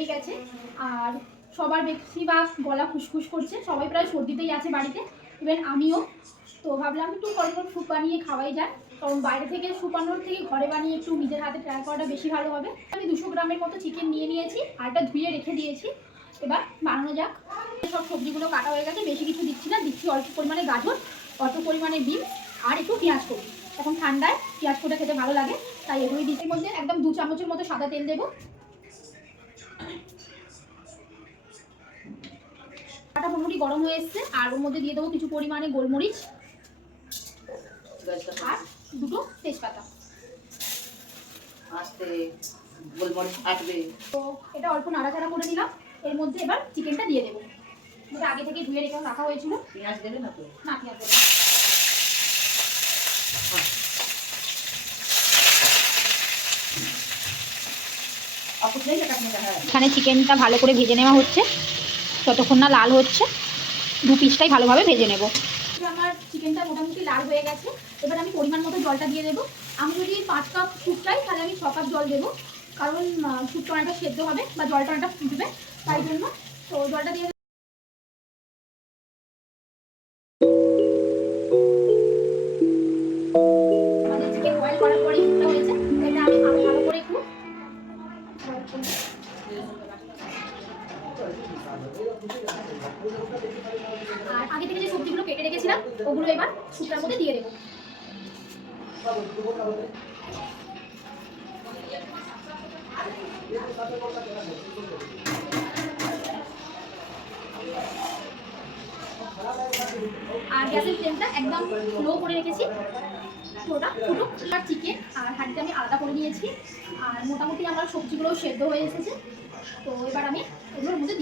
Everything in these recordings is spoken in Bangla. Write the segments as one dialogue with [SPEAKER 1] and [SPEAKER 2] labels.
[SPEAKER 1] হয়েই গেছে। আর সবার বেশিরভাগ গলা খুসখুস করছে। সবাই প্রায় সর্দিতেই আছে বাড়িতে। ইভেন আমিও। তো ভাবলাম একটু গরম স্যুপ বানিয়ে খাওয়াই যায় কারণ বাইরে থেকে বানানোর থেকে ঘরে বানিয়ে একটু নিজের হাতে ট্রাই করাটা বেশি ভালো হবে। আমি দুশো গ্রামের মতো চিকেন নিয়ে নিয়েছি আরটা ধুয়ে রেখে দিয়েছি। এবার বানানো যাক। সব সবজিগুলো কাটা হয়ে গেছে। বেশি কিছু দিচ্ছি না। দিচ্ছি অল্প পরিমাণে গাজর, অল্প পরিমাণে বিন আর একটু পেঁয়াজ করি এখন ঠান্ডায় পেঁয়াজ কোটা খেতে ভালো লাগে। তাই এগুলোই দিচ্ছি। মধ্যে একদম দু চামচের মতো সাদা তেল দেবো। আটা মোটামুটি গরম হয়ে এসছে আর ওর মধ্যে দিয়ে দেবো কিছু পরিমাণে গোলমরিচ আর দুটো তেজপাতা।
[SPEAKER 2] আস্তে গোলমরিচ ফাটবে
[SPEAKER 1] তো এটা অল্প নাড়াচাড়া করে দিলাম এর মধ্যে এবার চিকেনটা দিয়ে দেবো। যেটা আগে থেকে ধুয়ে রেখে রাখা হয়েছিল।
[SPEAKER 2] পেঁয়াজ দেবে না তো?
[SPEAKER 1] না পেঁয়াজ দেবো এখানে চিকেনটা ভালো করে ভেজে নেওয়া হচ্ছে। যতক্ষণ না লাল হচ্ছে দু পিসটাই ভালোভাবে ভেজে নেব। আমার চিকেনটা মোটামুটি লাল হয়ে গেছে। এবার আমি পরিমাণ মতো জলটা দিয়ে দেবো। আমি যদি পাঁচ কাপ স্যুপ চাই তাহলে আমি ছ কাপ জল দেবো। কারণ স্যুপটা অনেকটা সেদ্ধ হবে বা জলটা অনেকটা ফুটবে তাই জন্য। তো জলটা দিয়ে আর আগে থেকে যে সবজিগুলো কেটে রেখেছিলাম, ওগুলো এবার শুকনার মধ্যে দিয়ে দেবো। আর গ্যাসের ফ্লেমটা একদম লো করে রেখেছি। পুরোটা ফুটুক। আর চিকেন আর হাঁড়িটা আমি আলাদা করে নিয়েছি। আর মোটামুটি আমার সবজিগুলো সেদ্ধ হয়ে এসেছে। তো এবার আমি এগুলোর মধ্যে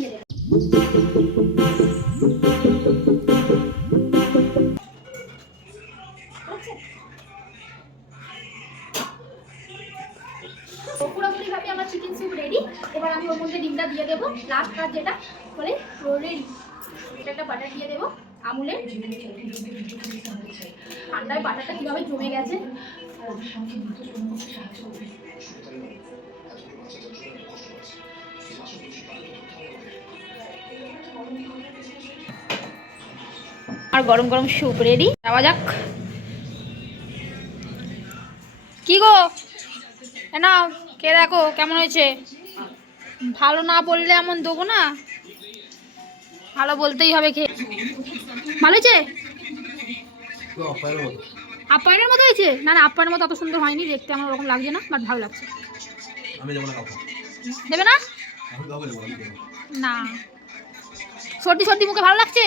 [SPEAKER 1] আমার চিকেন স্যুপ রেডি এবার আমি ওর মধ্যে ডিমটা দিয়ে দেবো লাস্ট কাজ যেটা বলে রেডি এটা একটা বাটার দিয়ে দেবো আমুলের ঠান্ডায় বাটারটা কীভাবে জমে গেছে আর গরম গরম স্যুপ রেডি যাওয়া যাক। কি গো? নাও কে দেখো কেমন হয়েছে। ভালো না বললে এমন দেবো না। ভালো বলতেই হবে খেয়ে। ভালো হয়েছে? আপ্যায়নের মতো হয়েছে? না না আপ্যায়নের মতো অত সুন্দর হয়নি। দেখতে আমার ওরকম লাগছে না বাট ভালো লাগছে।
[SPEAKER 3] দেবো না।
[SPEAKER 1] না সর্দি সর্দি মুখে ভালো লাগছে?